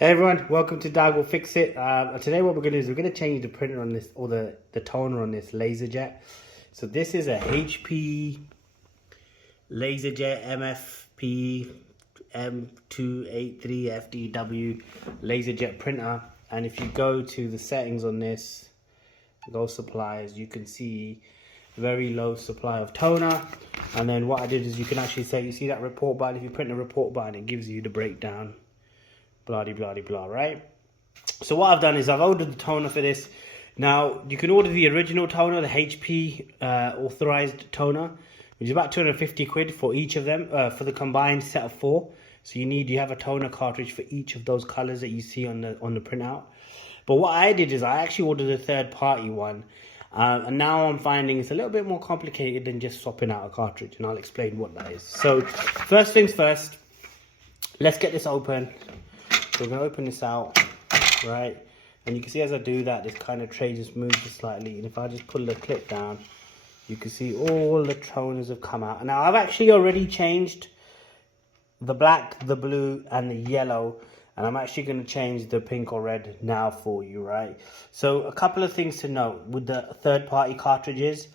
Hey everyone, welcome to Dag Will Fix It. Today what we're going to do is we're going to change the printer on this, or the toner on this LaserJet. So this is a HP LaserJet MFP M283FDW LaserJet printer. And if you go to the settings on this, go supplies, you can see very low supply of toner. And then what I did is you can actually say, you see that report button, if you print the report button, it gives you the breakdown. Blah, blah, blah, blah, right? So what I've done is I've ordered the toner for this. Now, you can order the original toner, the HP authorized toner, which is about 250 quid for each of them, for the combined set of 4. So you have a toner cartridge for each of those colors that you see on the printout. But what I did is I actually ordered a third-party one. And now I'm finding it's a little bit more complicated than just swapping out a cartridge. And I'll explain what that is. So, first things first, let's get this open. So we're going to open this out, right? And you can see as I do that, this kind of tray just moves slightly. And if I just pull the clip down, you can see all the toners have come out. And now I've actually already changed the black, the blue, and the yellow. And I'm actually going to change the pink or red now for you, right? So a couple of things to note with the third-party cartridges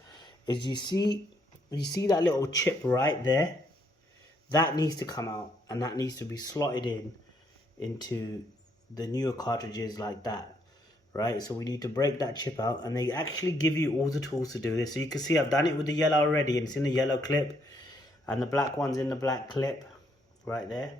is you see that little chip right there? That needs to come out, and that needs to be slotted into the newer cartridges like that, right? So we need to break that chip out, and they actually give you all the tools to do this. So you can see I've done it with the yellow already, and it's in the yellow clip, and the black one's in the black clip right there,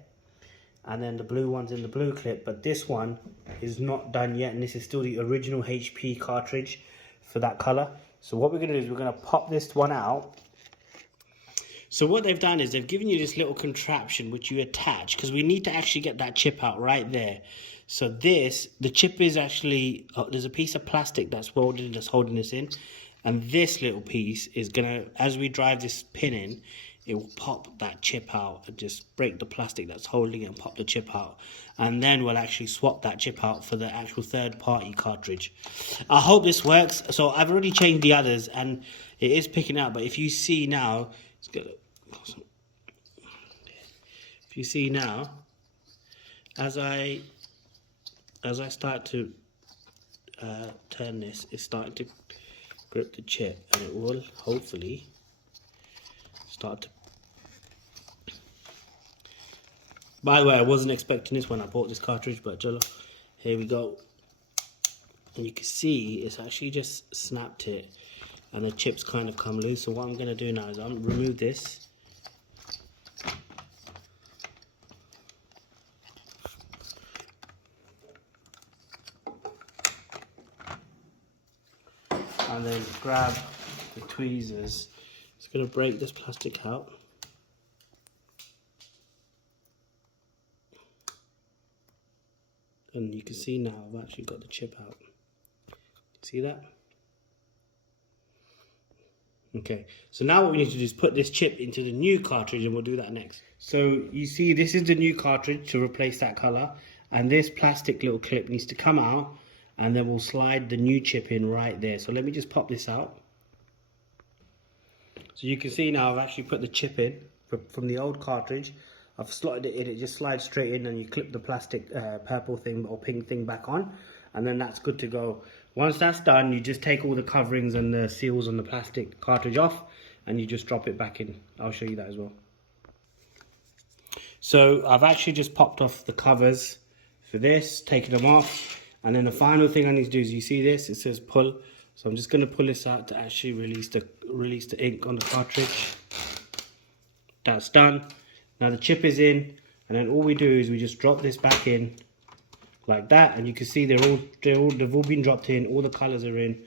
and then the blue one's in the blue clip. But this one is not done yet, and this is still the original HP cartridge for that color. So what we're going to do is we're going to pop this one out. So what they've done is they've given you this little contraption which you attach, because we need to actually get that chip out right there. So the chip is actually, there's a piece of plastic that's welded that's holding this in. And this little piece is going to, as we drive this pin in, it will pop that chip out and just break the plastic that's holding it and pop the chip out. And then we'll actually swap that chip out for the actual third-party cartridge. I hope this works. So I've already changed the others and it is picking up. But if you see now, it's good. If you see now, as I start to turn this, it's starting to grip the chip, and it will hopefully start to. By the way, I wasn't expecting this when I bought this cartridge, but here we go. And you can see it's actually just snapped it, and the chips kind of come loose. So what I'm going to do now is I'm remove this. And then grab the tweezers. It's going to break this plastic out. And you can see now I've actually got the chip out. See that? Okay, so now what we need to do is put this chip into the new cartridge, and we'll do that next. So you see this is the new cartridge to replace that color, and this plastic little clip needs to come out, and then we'll slide the new chip in right there. So let me just pop this out. So you can see now I've actually put the chip in from the old cartridge. I've slotted it in, it just slides straight in, and you clip the plastic purple thing or pink thing back on, and then that's good to go. Once that's done, you just take all the coverings and the seals on the plastic cartridge off, and you just drop it back in. I'll show you that as well. So I've actually just popped off the covers for this, taken them off. And then the final thing I need to do is, you see this, it says pull. So I'm just going to pull this out to actually release the ink on the cartridge. That's done. Now the chip is in, and then all we do is we just drop this back in like that, and you can see they've all been dropped in, all the colors are in,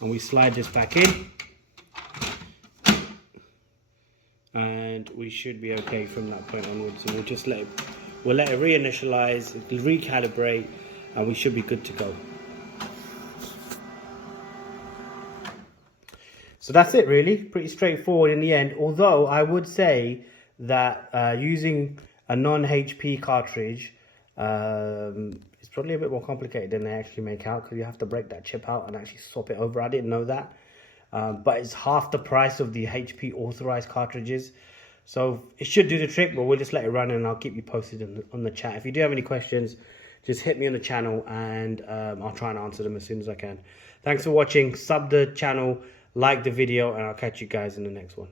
and we slide this back in, and we should be okay from that point onwards. So we'll just let it reinitialize, it'll recalibrate, and we should be good to go. So that's it really, pretty straightforward in the end, although I would say that using a non-HP cartridge is probably a bit more complicated than they actually make out, because you have to break that chip out and actually swap it over. I didn't know that, but it's half the price of the HP authorized cartridges. So it should do the trick, but we'll just let it run, and I'll keep you posted on the chat. If you do have any questions, just hit me on the channel, and I'll try and answer them as soon as I can. Thanks for watching. Sub the channel, like the video, and I'll catch you guys in the next one.